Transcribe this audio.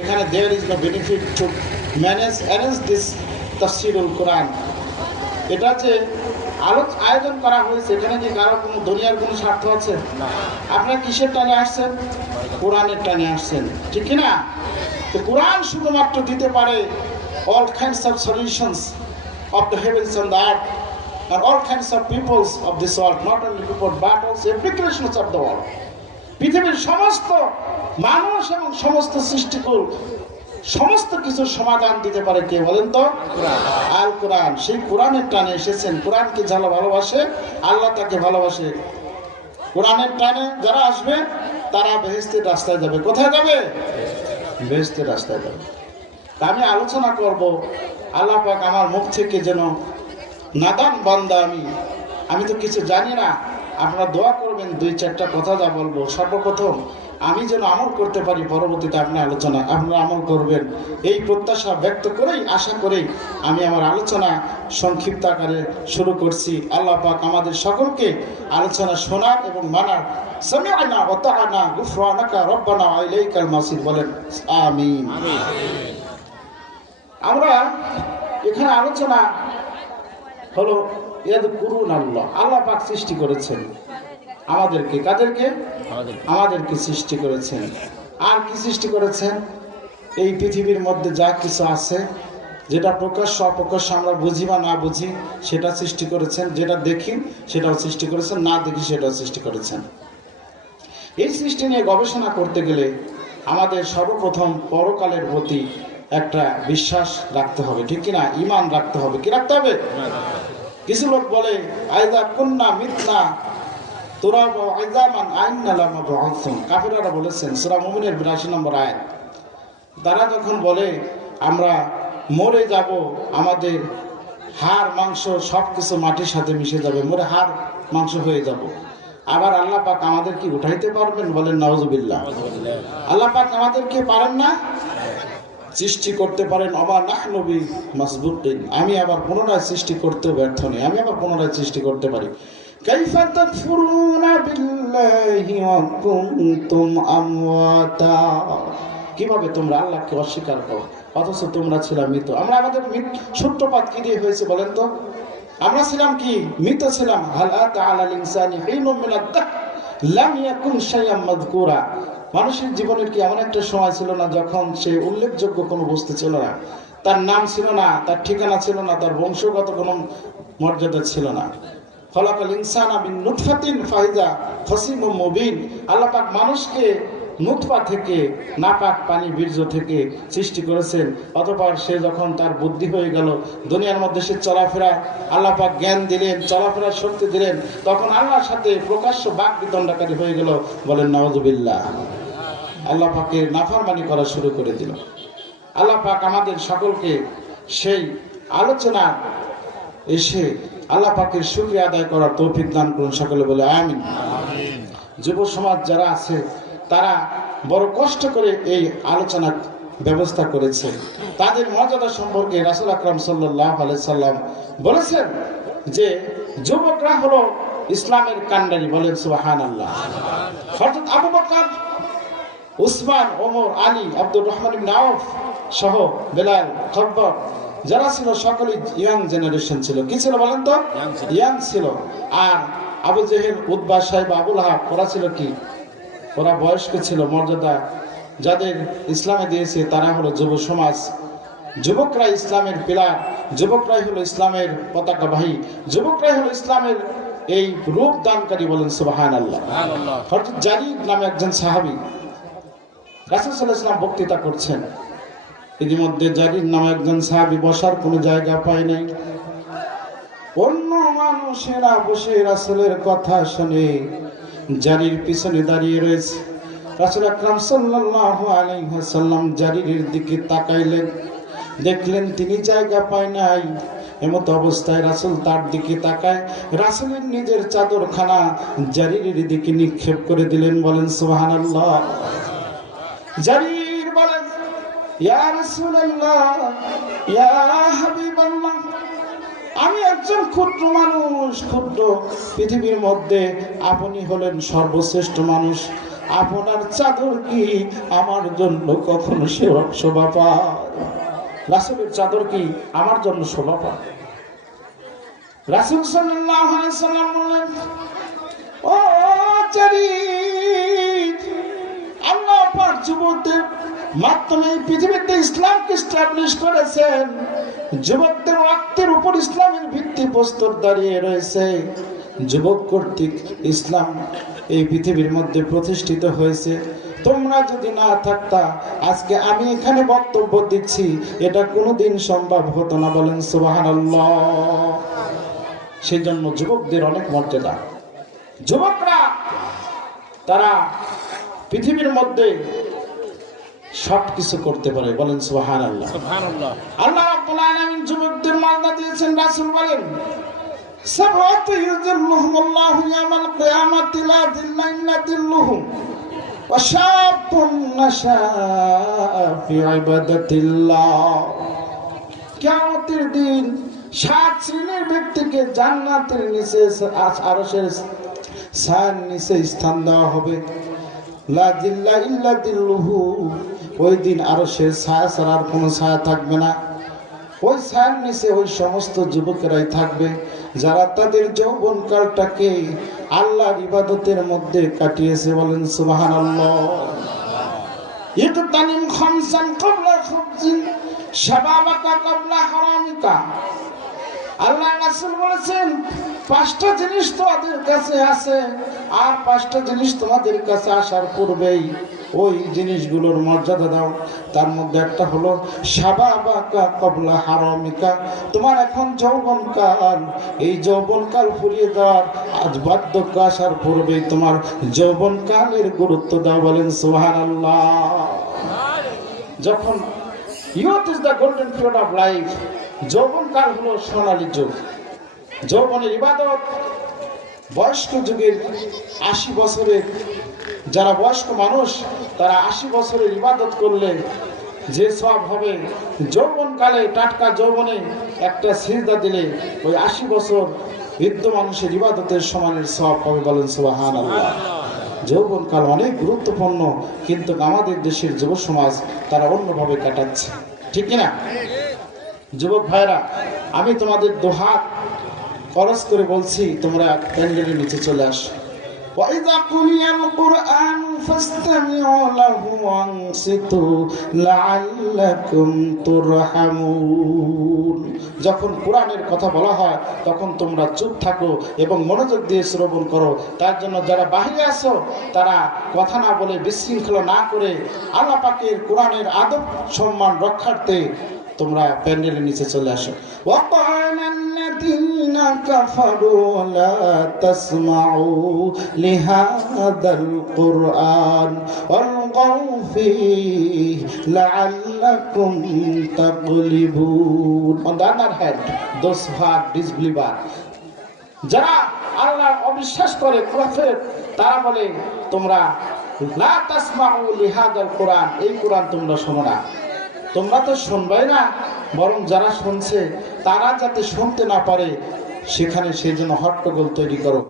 এখানে there is no benefit to arrange this tafsirul Quran. এটা যে আয়োজন করা হয়েছে এখানে কি কারো কোনো দুনিয়ার কোনো স্বার্থ আছে? আপনারা কিসের টানে আসছেন? কোরআনের টানে আসছেন, ঠিক কি না? তো কোরআন শুধুমাত্র দিতে পারে all kinds of solutions of the heavens and the earth and all kinds of peoples of this world, not only people but also every creations of the world. পৃথিবীর সমস্ত মানুষ এবং সমস্ত সৃষ্টিকুল সমস্ত কিছুর সমাধান দিতে পারে কে বলেন তো? আল কোরআন। সেই কোরআনের টানে এসেছেন। কোরআনকে যারা ভালোবাসে আল্লাহ তাকে ভালোবাসে। কোরআনের টানে যারা আসবে তারা বেহেশতের রাস্তায় যাবে। কোথায় যাবে? বেহেশতের রাস্তায় যাবে। আমি আলোচনা করব, আল্লাহ পাক আমার মুখ থেকে যেন নাদান বান্দা আমি তো কিছু জানি না, আপনারা দোয়া করবেন দুই চারটা কথা যা বলবো সর্বপ্রথম আমি যেন আমল করতে পারি, পরবর্তীতে আপনারা আমল করবেন এই প্রত্যাশা ব্যক্ত করেই আশা করেই আমি আমার আলোচনা সংক্ষিপ্ত আকারে শুরু করছি। আল্লাহ পাক আমাদের সকলকে আলোচনা শোনার এবং মানার সামি'না ওয়া তা'আনা গুফরানাকা রব্বানা ওয়া ইলাইকাল মাসির বলেন আমিন। আমরা এখানে আলোচনা হলো ইয়াযকুরুন আল্লাহ। আল্লাহ পাক সৃষ্টি করেছেন আমাদেরকে। কাদেরকে? আমাদেরকে সৃষ্টি করেছেন। আর কি সৃষ্টি করেছেন? এই পৃথিবীর মধ্যে যা কিছু আছে, যেটা প্রকাশ্য অপ্রকাশ্য আমরা বুঝি বা না বুঝি সেটা সৃষ্টি করেছেন, যেটা দেখি সেটাও সৃষ্টি করেছেন, না দেখি সেটাও সৃষ্টি করেছেন। এই সৃষ্টি নিয়ে গবেষণা করতে গেলে আমাদের সর্বপ্রথম পরকালের প্রতি একটা বিশ্বাস রাখতে হবে, ঠিক কিনা? ঈমান রাখতে হবে। কি রাখতে হবে? কিছু লোক বলে আইযা কুন্না মিতনা তুরাব ওয়া ইযামান আইন্না লামাবউসুন। কাফিররা বলেছেন সূরা মুমিনের ৮২ নম্বর আয়াত। তারা যখন বলে আমরা মরে যাব, আমাদের হাড় মাংস সবকিছু মাটির সাথে মিশে যাবে, মরে হাড় মাংস হয়ে যাব, আবার আল্লাহ পাক আমাদের কি উঠাইতে পারবেন? বলেন নাউযুবিল্লাহ। আল্লাহ পাক আমাদেরকে পারেন না? সৃষ্টি করতে পারেন। অমা নাহনু বিমাসবুকিন। আমি আবার পুনরায় সৃষ্টি করতেও ব্যর্থ নই, আমি আবার পুনরায় সৃষ্টি করতে পারি। কাইফা তাকফুরুনা বিল্লাহি ওয়া কুনতুম আমওয়াতা। কিভাবে তোমরা আল্লাহকে অস্বীকার করো অথচ তোমরা ছিলা মৃত? আমরা আমাদের সূত্রপাত কি দিয়ে হয়েছে বলেন তো? আমরা ছিলাম কি? মৃত ছিলাম। হাল আতা আলাল ইনসানি হিনুম মিনাদ দাহর লাম ইয়াকুন শাইআম মাযকুরা। মানুষের জীবনের কি এমন একটা সময় ছিল না যখন সে উল্লেখযোগ্য কোনো বস্তু ছিল না, তার নাম ছিল না, তার ঠিকানা ছিল না, তার বংশগত কোনো মর্যাদা ছিল না। খলাকাল ইনসানা মিন নুতফাতিন ফাইযা খাসিমুম মুবিন। আল্লাহ পাক মানুষকে নুতফা থেকে, নাপাক পানি বীর্য থেকে সৃষ্টি করেছেন। অতঃপর সে যখন তার বুদ্ধি হয়ে গেল, দুনিয়ার মধ্যে সে চলাফেরা, আল্লাহ পাক জ্ঞান দিলেন, চলাফেরার শক্তি দিলেন, তখন আল্লাহর সাথে প্রকাশ্য বাক বিতণ্ডাকারী হয়ে গেল। বলেন নাউযুবিল্লাহ। আল্লাহ পাকের নাফরমানি করা শুরু করে দিল। আল্লাহ পাক আমাদের সকলকে সেই আলোচনা এসে আল্লাহ পাকের শুকরিয়া আদায় করার তৌফিক দান করুন। সকলে বলে আমিন। যুব সমাজ যারা আছে তারা বড় কষ্ট করে এই আলোচনা ব্যবস্থা করেছে। তাদের মর্যাদা সম্পর্কে রাসূল আকরাম সাল্লাল্লাহু আলাইহি সাল্লাম বলেছেন যে যুবকরা হলো ইসলামের কান্ডারি। বলেন সুবহানাল্লাহ। হযরত আবু বকর, উসমান, ওমর, আলী, আব্দুর রহমান ইবনে আউফ সহ বেলাল, খব্বাব যারা ছিল সকলেই ইয়াং জেনারেশন ছিল। কি ছিল বলেন তো? ইয়াং ছিল। আর আবু জেহেল, উতবা, সাইবা, আবুল আহাব ওরা ছিল কি? ওরা বয়স্ক ছিল। মর্যাদা যাদের ইসলামে দিয়েছে তারা হলো যুব সমাজ। যুবকরা ইসলামের পিলার, যুবকরাই হলো ইসলামের পতাকাবাহী, যুবকরাই হলো ইসলামের এই রূপ দানকারী। বলেন সুবহানাল্লাহ। হযরত জারির নামে একজন সাহাবী রাসূল সাল্লাল্লাহু আলাইহি ওয়াসাল্লাম বক্তৃতা করছেন। ইতিমধ্যে জারির নামে একজন সাহাবী বসার কোনো জায়গা পায় নাই। অন্য মানুষেরা বসে রাসূলের কথা শুনে জারির পিছনে দাঁড়িয়ে রয়েছে। রাসূল আকরাম সাল্লাল্লাহু আলাইহি ওয়াসাল্লাম জারিরের দিকে তাকাইলেন, দেখলেন তিনি জায়গা পায় নাই। এমত অবস্থায় রাসূল তার দিকে তাকায়, রাসূলের নিজের চাদরখানা জারিরের দিকে নিক্ষেপ করে দিলেন। বলেন সুবহানাল্লাহ। জারির বলেন ইয়া রাসূলুল্লাহ, ইয়া হাবিবাল্লাহ, আমি একজন ক্ষুদ্র মানুষ, ক্ষুদ্র। পৃথিবীর মধ্যে আপনি হলেন সর্বশ্রেষ্ঠ মানুষ, আপনার চাদর কি আমার জন্য কখনো শোভা পায়? রাসূলের চাদর কি আমার জন্য শোভা পায়? রাসূল সাল্লাল্লাহু আলাইহি সাল্লাম বললেন, ও জারির, আল্লাহ পাক যুবকদের মাধ্যমে পৃথিবীতে ইসলামকে এস্টাবলিশ করেছেন। যুবকদের রক্তের উপর ইসলামের ভিত্তি প্রস্তর দাঁড়িয়ে রয়েছে। যুবক কর্তৃক ইসলাম এই পৃথিবীর মধ্যে প্রতিষ্ঠিত হয়েছে। তোমরা যদি না থাকতা, আজকে আমি এখানে বক্তব্য দিচ্ছি, এটা কোনোদিন সম্ভব হতো না। বলেন সুবহানাল্লাহ। সেই জন্য যুবকদের অনেক মর্যাদা। যুবকরা তারা পৃথিবীর মধ্যে সবকিছু করতে পারে। বলেন সুবহানাল্লাহ। সুবহানাল্লাহ। আল্লাহ রাব্বুল আলামিন যুবকদের মর্যাদা দিয়েছেন। রাসূল বলেন, সাবআতু ইউযিল্লুহুমুল্লাহু ইয়াওমাল কিয়ামাতি লা যিল্লা ইল্লা যিল্লুহুম ওয়া শাবুন নাশাআ ফি ইবাদাতিল্লাহ। কিয়ামতের দিন 7 শ্রেণীর ব্যক্তিকে জান্নাতের নিচে আরশের ছায়ার নিচে স্থান দেওয়া হবে। লা যিল্লা ইল্লা যিল্লুহু, ওই দিন আরশের ছায়া ছাড়া আর কোনো ছায়া থাকবে না। ওই ছায়ার নিচে ওই সমস্ত যুবকেরাই থাকবে যারা তাদের যৌবনকালটাকে আল্লাহর ইবাদতের মধ্যে কাটিয়েছে। বলেন সুবহানাল্লাহ। ইকতানিম খামসান ক্বাবলা খুবজিন শাবাবাকা ক্বাবলা হারামিকা। আল্লাহ রাসূল বলেছেন, 5টা জিনিস তোমাদের কাছে আছে, আর 5টা জিনিস তোমাদের কাছে আসার পূর্বেই ওই জিনিসগুলোর মর্যাদা দাও। তার মধ্যে একটা হলো শাবাবাকা ক্বাবলা হারামিকা। তোমার এখন যৌবনকাল, এই যৌবনকাল ফুরিয়ে যাওয়ার আজ বার্ধক্য আসার পূর্বেই তোমার যৌবনকালের গুরুত্ব দাও। বলেন সুবহানাল্লাহ। যখন youth is the golden period of life, যৌবনকাল হলো সোনালী যুগ। যৌবনের ইবাদত বয়স্ক যুগের 80 বছরের যারা বয়স্ক মানুষ, তারা 80 বছরের ইবাদত করলে যে সওয়াব হবে, যৌবনকালে টাটকা যৌবনে একটা সিজদা দিলে ওই 80 বছর বৃদ্ধ মানুষের ইবাদতের সমানের সওয়াব হবে। বলেন সুবহানাল্লাহ। যৌবনকাল অনেক গুরুত্বপূর্ণ, কিন্তু আমাদের দেশের যুব সমাজ তারা অন্যভাবে কাটাচ্ছে। ঠিক কিনা? যুবক ভাইরা, আমি তোমাদের দুহাত খরচ করে বলছি, তোমরা প্যান্ডেলের নিচে চলে আসো। وَإِذَا قُرِئَ الْقُرْآنُ فَاسْتَمِعُوا لَهُ وَأَنصِتُوا لَعَلَّكُمْ تُرْحَمُونَ। যখন কোরআনের কথা বলা হয় তখন তোমরা চুপ থাকো এবং মনোযোগ দিয়ে শ্রবণ করো। তার জন্য যারা বাহিরে আছো, তারা কথা না বলে, বিশৃঙ্খলা না করে, আল্লাহ পাকের কোরআনের আদব সম্মান রক্ষার্থে তোমরা প্যান্ডেলের নিচে চলে আসো। وَقَالَ الَّذِينَ كَفَرُوا لَا تَسْمَعُوا لِهَذَا الْقُرْآنِ وَالْغَوْا فِيهِ لَعَلَّكُمْ تَغْلِبُونَ। On the other hand, those who are disbeliever, যারা আল্লাহর অবিশ্বাস করে, কাফের, তারা বলে তোমরা লা তাসমাউ লিহাদাল কোরআন, এই কোরআন তোমরা শোনো না। তোমরা তো শুনবাই না, বরং যারা শুনছে তারা যাতে শুনতে না পারে সেখানে সেই জন্য হট্টগোল তৈরি করো।